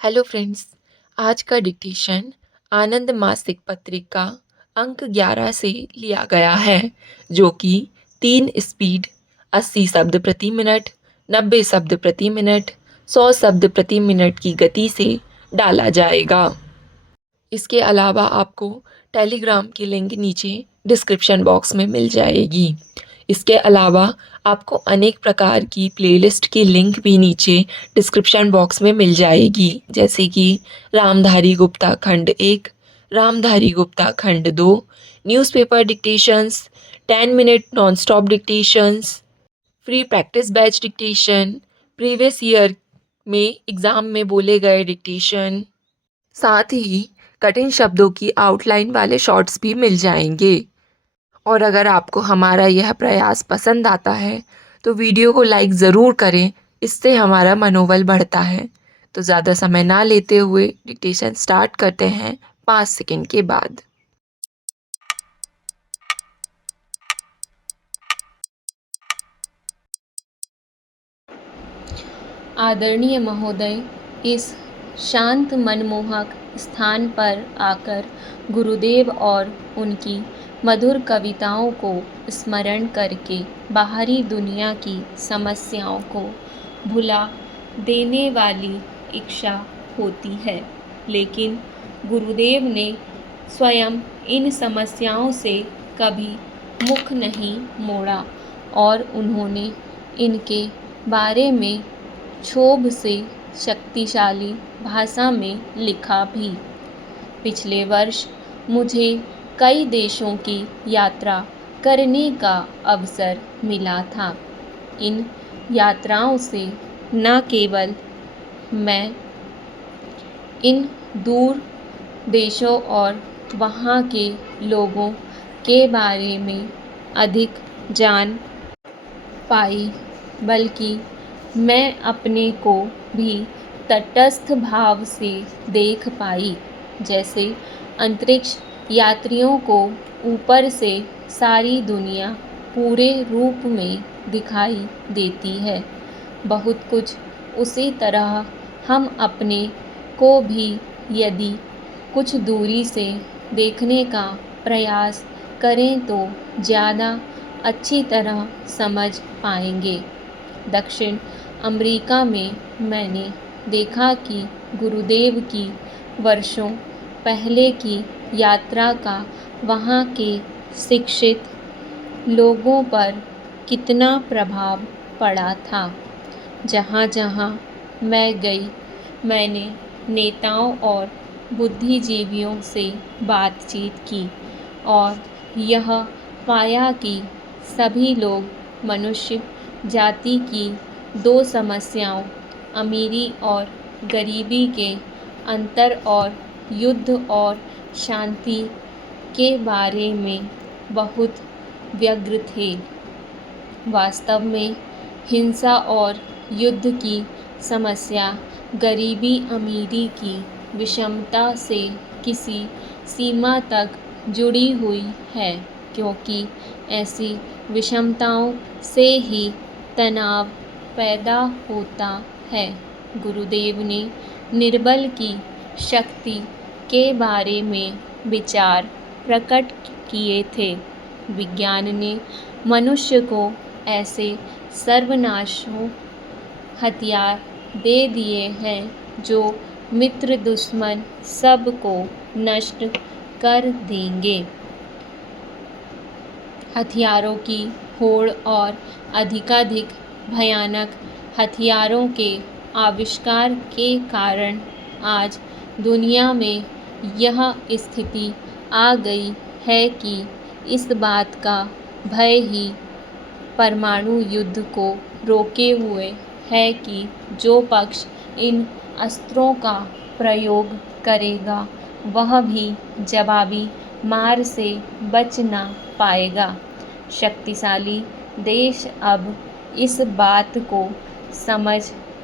Hello friends. आज का dictation आनंद मासिक पत्रिका अंक 11 से लिया गया है, जो कि 3 स्पीड 80 शब्द प्रति मिनट, 90 शब्द प्रति मिनट, 100 शब्द प्रति मिनट की गति से डाला जाएगा। इसके अलावा आपको टेलीग्राम की लिंक नीचे डिस्क्रिप्शन बॉक्स में मिल जाएगी। इसके अलावा आपको अनेक प्रकार की प्लेलिस्ट की लिंक भी नीचे डिस्क्रिप्शन बॉक्स में मिल जाएगी, जैसे कि रामधारी गुप्ता खंड 1, रामधारी गुप्ता खंड 2, newspaper dictations, 10 minute non stop dictations, free practice batch dictation, previous year में एग्ज़ाम में बोले गए डिक्टेशन, साथ ही कठिन शब्दों की आउटलाइन वाले शॉर्ट्स भी मिल जाएंगे। और अगर आपको हमारा यह प्रयास पसंद आता है तो वीडियो को लाइक ज़रूर करें, इससे हमारा मनोबल बढ़ता है। तो ज़्यादा समय ना लेते हुए डिक्टेशन स्टार्ट करते हैं 5 सेकंड के बाद। आदरणीय महोदय, इस शांत मनमोहक स्थान पर आकर गुरुदेव और उनकी मधुर कविताओं को स्मरण करके बाहरी दुनिया की समस्याओं को भुला देने वाली इच्छा होती है, लेकिन गुरुदेव ने स्वयं इन समस्याओं से कभी मुख नहीं मोड़ा और उन्होंने इनके बारे में क्षोभ से शक्तिशाली भाषा में लिखा भी। पिछले वर्ष मुझे कई देशों की यात्रा करने का अवसर मिला था। इन यात्राओं से न केवल मैं इन दूर देशों और वहाँ के लोगों के बारे में अधिक जान पाई, बल्कि मैं अपने को भी तटस्थ भाव से देख पाई, जैसे अंतरिक्ष यात्रियों को ऊपर से सारी दुनिया पूरे रूप में दिखाई देती है। बहुत कुछ उसी तरह हम अपने को भी यदि कुछ दूरी से देखने का प्रयास करें तो ज़्यादा अच्छी तरह समझ पाएंगे। दक्षिण अमेरिका में मैंने देखा कि गुरुदेव की वर्षों पहले की यात्रा का वहाँ के शिक्षित लोगों पर कितना प्रभाव पड़ा था। जहाँ जहाँ मैं गई, मैंने नेताओं और बुद्धिजीवियों से बातचीत की और यह पाया कि सभी लोग मनुष्य जाति की दो समस्याओं, अमीरी और गरीबी के अंतर और युद्ध और शांति के बारे में बहुत व्यग्र थे। वास्तव में हिंसा और युद्ध की समस्या गरीबी अमीरी की विषमता से किसी सीमा तक जुड़ी हुई है, क्योंकि ऐसी विषमताओं से ही तनाव पैदा होता है। गुरुदेव ने निर्बल की शक्ति के बारे में विचार प्रकट किए थे। विज्ञान ने मनुष्य को ऐसे सर्वनाशों हथियार दे दिए हैं जो मित्र दुश्मन सब को नष्ट कर देंगे। हथियारों की होड़ और अधिकाधिक भयानक हथियारों के आविष्कार के कारण आज दुनिया में यह स्थिति आ गई है कि इस बात का भय ही परमाणु युद्ध को रोके हुए है कि जो पक्ष इन अस्त्रों का प्रयोग करेगा वह भी जवाबी मार से बच ना पाएगा। शक्तिशाली देश अब इस बात को समझ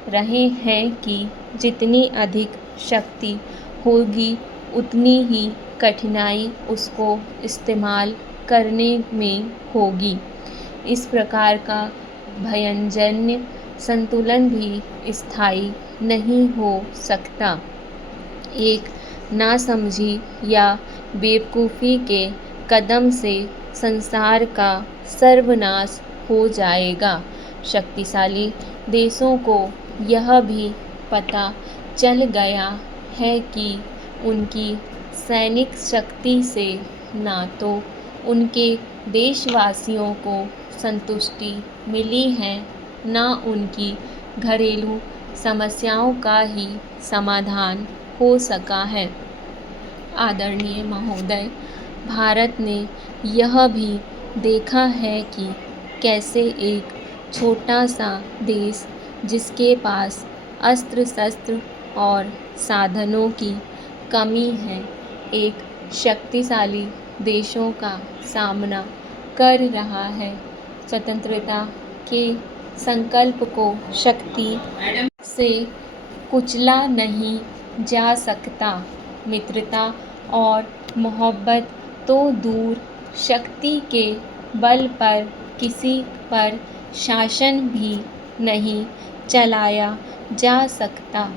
रहे हैं कि जितनी अधिक शक्ति होगी उतनी ही कठिनाई उसको इस्तेमाल करने में होगी। इस प्रकार का भयंजन्य संतुलन भी स्थायी नहीं हो सकता। एक नासमझी या बेवकूफ़ी के कदम से संसार का सर्वनाश हो जाएगा। शक्तिशाली देशों को यह भी पता चल गया है कि उनकी सैनिक शक्ति से ना तो उनके देशवासियों को संतुष्टि मिली है, ना उनकी घरेलू समस्याओं का ही समाधान हो सका है। आदरणीय महोदय, भारत ने यह भी देखा है कि कैसे एक छोटा सा देश, जिसके पास अस्त्र शस्त्र और साधनों की कमी है, एक शक्तिशाली देशों का सामना कर रहा है। स्वतंत्रता के संकल्प को शक्ति से कुचला नहीं जा सकता। मित्रता और मोहब्बत तो दूर, शक्ति के बल पर किसी पर शासन भी नहीं चलाया जा सकता।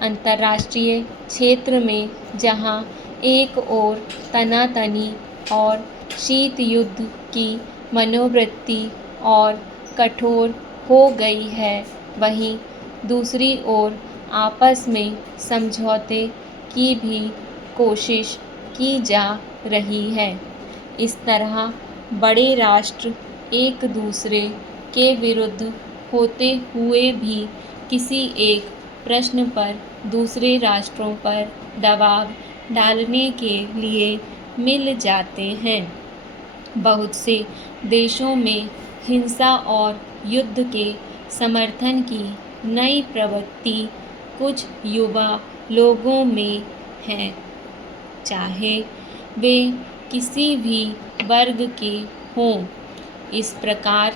अंतर्राष्ट्रीय क्षेत्र में जहां एक ओर तनातनी और शीत युद्ध की मनोवृत्ति और कठोर हो गई है, वहीं दूसरी ओर आपस में समझौते की भी कोशिश की जा रही है। इस तरह बड़े राष्ट्र एक दूसरे के विरुद्ध होते हुए भी किसी एक प्रश्न पर दूसरे राष्ट्रों पर दबाव डालने के लिए मिल जाते हैं। बहुत से देशों में हिंसा और युद्ध के समर्थन की नई प्रवृत्ति कुछ युवा लोगों में है, चाहे वे किसी भी वर्ग के हों। इस प्रकार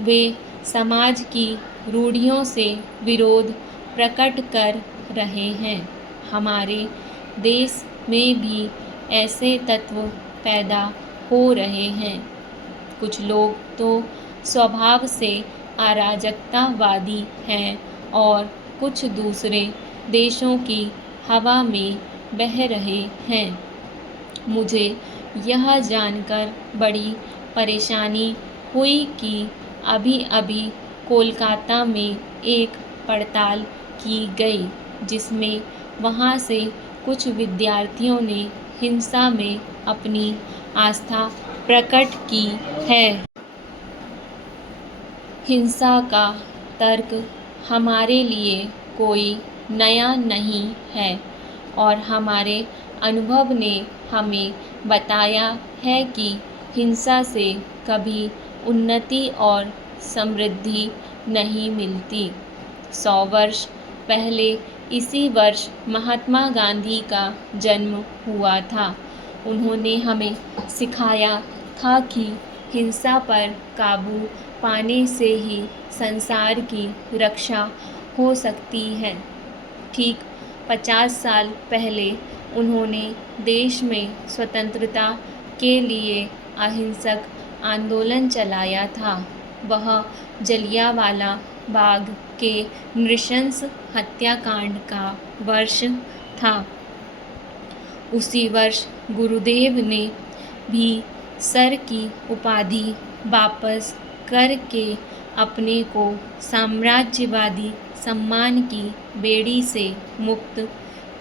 वे समाज की रूढ़ियों से विरोध प्रकट कर रहे हैं। हमारे देश में भी ऐसे तत्व पैदा हो रहे हैं। कुछ लोग तो स्वभाव से अराजकतावादी हैं और कुछ दूसरे देशों की हवा में बह रहे हैं। मुझे यह जानकर बड़ी परेशानी हुई कि अभी-अभी कोलकाता में एक पड़ताल की गई, जिसमें वहाँ से कुछ विद्यार्थियों ने हिंसा में अपनी आस्था प्रकट की है। हिंसा का तर्क हमारे लिए कोई नया नहीं है और हमारे अनुभव ने हमें बताया है कि हिंसा से कभी उन्नति और समृद्धि नहीं मिलती। 100 वर्ष पहले इसी वर्ष महात्मा गांधी का जन्म हुआ था। उन्होंने हमें सिखाया था कि हिंसा पर काबू पाने से ही संसार की रक्षा हो सकती है। ठीक 50 साल पहले उन्होंने देश में स्वतंत्रता के लिए अहिंसक आंदोलन चलाया था। वह जलियांवाला बाग के नृशंस हत्याकांड का वर्ष था। उसी वर्ष गुरुदेव ने भी सर की उपाधि वापस करके अपने को साम्राज्यवादी सम्मान की बेड़ी से मुक्त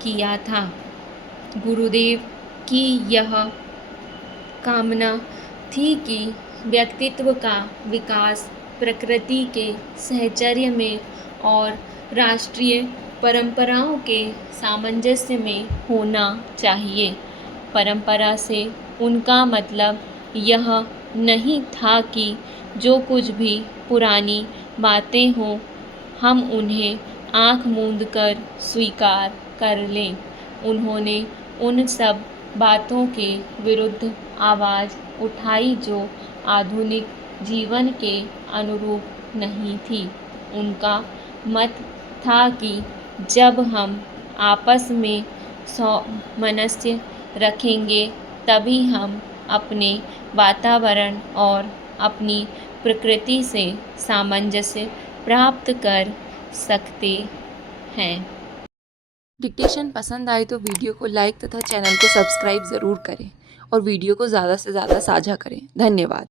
किया था। गुरुदेव की यह कामना थी कि व्यक्तित्व का विकास प्रकृति के साहचर्य में और राष्ट्रीय परंपराओं के सामंजस्य में होना चाहिए। परंपरा से उनका मतलब यह नहीं था कि जो कुछ भी पुरानी बातें हों, हम उन्हें आँख मूंद कर स्वीकार कर लें। उन्होंने उन सब बातों के विरुद्ध आवाज़ उठाई जो आधुनिक जीवन के अनुरूप नहीं थी। उनका मत था कि जब हम आपस में सामंजस्य रखेंगे, तभी हम अपने वातावरण और अपनी प्रकृति से सामंजस्य प्राप्त कर सकते हैं। डिक्टेशन पसंद आए तो वीडियो को लाइक तथा चैनल को सब्सक्राइब ज़रूर करें और वीडियो को ज़्यादा से ज़्यादा साझा करें। धन्यवाद।